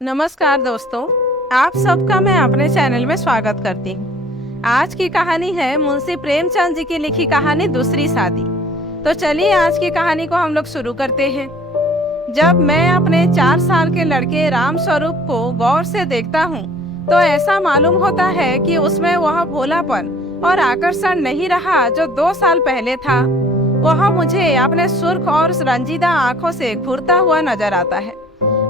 नमस्कार दोस्तों, आप सबका मैं अपने चैनल में स्वागत करती हूँ। आज की कहानी है मुंशी प्रेमचंद जी की लिखी कहानी दूसरी शादी। तो चलिए आज की कहानी को हम लोग शुरू करते हैं। जब मैं अपने 4 साल के लड़के राम स्वरूप को गौर से देखता हूँ तो ऐसा मालूम होता है कि उसमें वह भोलापन और आकर्षण नहीं रहा जो 2 साल पहले था। वह मुझे अपने सुर्ख और रंजीदा आंखों से घूरता हुआ नजर आता है।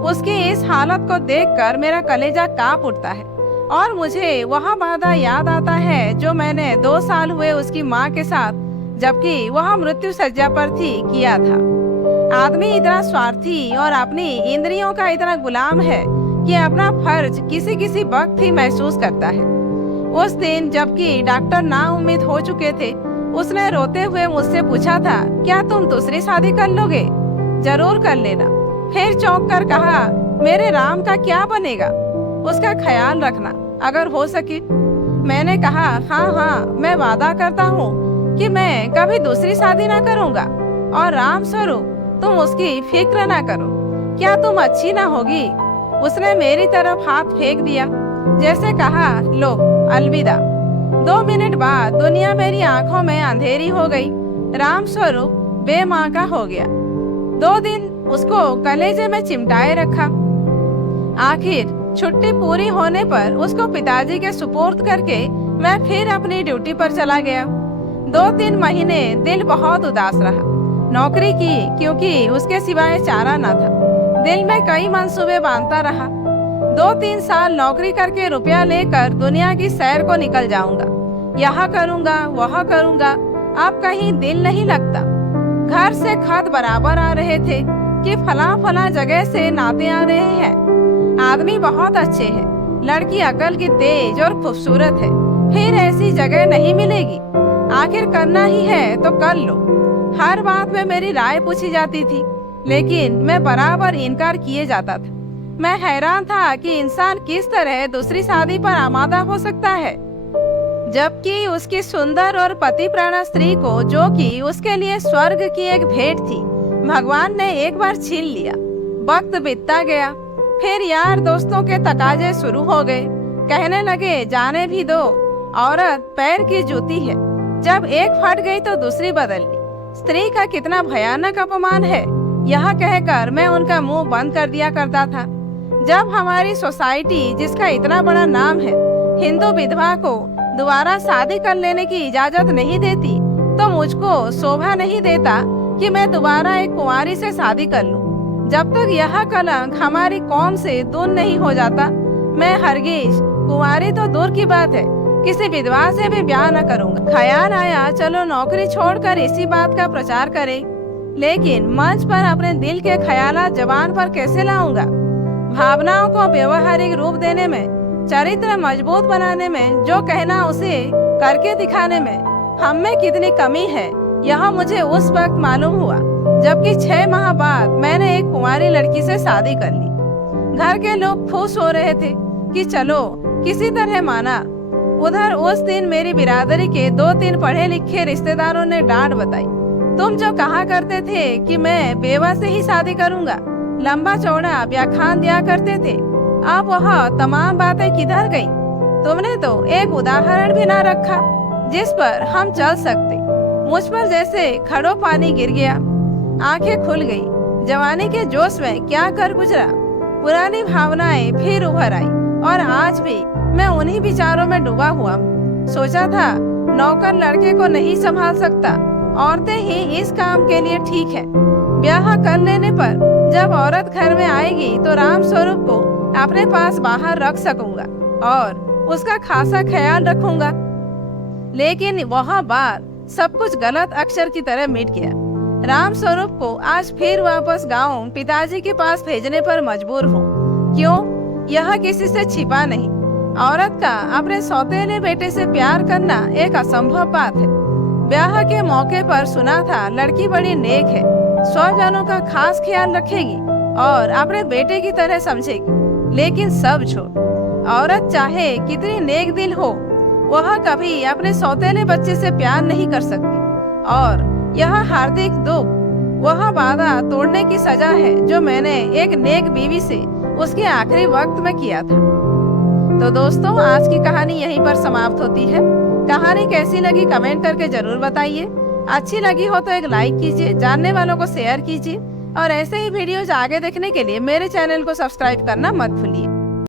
उसकी इस हालत को देखकर मेरा कलेजा कांप उठता है और मुझे वह वादा याद आता है जो मैंने 2 साल हुए उसकी माँ के साथ, जबकि वह मृत्यु सज्जा पर थी, किया था। आदमी इतना स्वार्थी और अपनी इंद्रियों का इतना गुलाम है कि अपना फर्ज किसी किसी वक्त ही महसूस करता है। उस दिन जबकि डॉक्टर नाउम्मीद हो चुके थे, उसने रोते हुए मुझसे पूछा था, क्या तुम दूसरी शादी कर लोगे? जरूर कर लेना। फिर चौंक कर कहा, मेरे राम का क्या बनेगा? उसका ख्याल रखना अगर हो सके। मैंने कहा, हाँ, मैं वादा करता हूँ कि मैं कभी दूसरी शादी ना करूँगा। और राम स्वरूप, तुम उसकी फिक्र ना करो। क्या तुम अच्छी ना होगी? उसने मेरी तरफ हाथ फेंक दिया, जैसे कहा, लो अलविदा। 2 मिनट बाद दुनिया मेरी आंखों में अंधेरी हो गई। राम स्वरूप बेमां का हो गया। 2 दिन उसको कलेजे में चिमटाए रखा। आखिर छुट्टी पूरी होने पर उसको पिताजी के सुपुर्द करके मैं फिर अपनी ड्यूटी पर चला गया। 2-3 महीने दिल बहुत उदास रहा। नौकरी की क्योंकि उसके सिवाय चारा न था। दिल में कई मंसूबे बांधता रहा। 2-3 साल नौकरी करके रुपया लेकर दुनिया की सैर को निकल जाऊंगा। यहाँ करूंगा, वह करूंगा। अब कहीं दिल नहीं लगता। घर से खत बराबर आ रहे थे कि फला जगह से नाते आ रहे हैं। आदमी बहुत अच्छे हैं, लड़की अकल की तेज और खूबसूरत है। फिर ऐसी जगह नहीं मिलेगी। आखिर करना ही है तो कर लो। हर बात में मेरी राय पूछी जाती थी, लेकिन मैं बराबर इनकार किए जाता था। मैं हैरान था कि इंसान किस तरह दूसरी शादी पर आमादा हो सकता है, जबकि उसकी सुंदर और पतिप्राणा स्त्री को, जो कि उसके लिए स्वर्ग की एक भेंट थी, भगवान ने एक बार छीन लिया। वक्त बीतता गया। फिर यार दोस्तों के तकाजे शुरू हो गए। कहने लगे, जाने भी दो, औरत पैर की जूती है। जब एक फट गई तो दूसरी बदल ली। स्त्री का कितना भयानक अपमान है, यह कहकर मैं उनका मुंह बंद कर दिया करता था। जब हमारी सोसाइटी, जिसका इतना बड़ा नाम है, हिंदू विधवा को दोबारा शादी कर लेने की इजाजत नहीं देती, तो मुझको शोभा नहीं देता कि मैं दोबारा एक कुंवारी से शादी कर लूं। जब तक यह कलंक हमारी कौम से दूर नहीं हो जाता, मैं हरगिज, कुंवारी तो दूर की बात है, किसी विधवा से भी ब्याह न करूंगा। ख्याल आया, चलो नौकरी छोड़कर इसी बात का प्रचार करें। लेकिन मंच पर अपने दिल के ख्यालात जबान पर कैसे लाऊंगा? भावनाओं को व्यवहारिक रूप देने में, चरित्र मजबूत बनाने में, जो कहना उसे करके दिखाने में हम में कितनी कमी है, यह मुझे उस वक्त मालूम हुआ जबकि 6 माह बाद मैंने एक कुंवारी लड़की से शादी कर ली। घर के लोग खुश हो रहे थे कि चलो किसी तरह माना। उधर उस दिन मेरी बिरादरी के 2-3 पढ़े लिखे रिश्तेदारों ने डांट बताई। तुम जो कहा करते थे कि मैं बेवा से ही शादी करूंगा, लंबा चौड़ा व्याख्यान दिया करते थे, अब वह तमाम बातें किधर गई? तुमने तो एक उदाहरण भी ना रखा जिस पर हम चल सकते। मुझ पर जैसे खड़ो पानी गिर गया। आंखें खुल गई। जवानी के जोश में क्या कर गुजरा। पुरानी भावनाएं फिर उभर आई और आज भी मैं उन्हीं विचारों में डूबा हुआ। सोचा था नौकर लड़के को नहीं संभाल सकता, औरतें ही इस काम के लिए ठीक है। ब्याह कर लेने पर जब औरत घर में आएगी तो राम स्वरूप को अपने पास बाहर रख सकूंगा और उसका खासा ख्याल रखूंगा। लेकिन वह बात सब कुछ गलत अक्षर की तरह मिट गया। राम स्वरूप को आज फिर वापस गांव पिताजी के पास भेजने पर मजबूर हूँ। क्यों? यह किसी से छिपा नहीं। औरत का अपने सौतेले बेटे से प्यार करना एक असंभव बात है। ब्याह के मौके पर सुना था लड़की बड़ी नेक है, स्वजनों का खास ख्याल रखेगी और अपने बेटे की तरह समझेगी। लेकिन सब छोड़, औरत चाहे कितनी नेक दिल हो, वह कभी अपने सौतेले बच्चे से प्यार नहीं कर सकती। और यह हार्दिक दुख वह वादा तोड़ने की सजा है जो मैंने एक नेक बीवी से उसके आखिरी वक्त में किया था। तो दोस्तों, आज की कहानी यहीं पर समाप्त होती है। कहानी कैसी लगी कमेंट करके जरूर बताइए। अच्छी लगी हो तो एक लाइक कीजिए, जानने वालों को शेयर कीजिए और ऐसे ही वीडियोज आगे देखने के लिए मेरे चैनल को सब्सक्राइब करना मत भूलिए।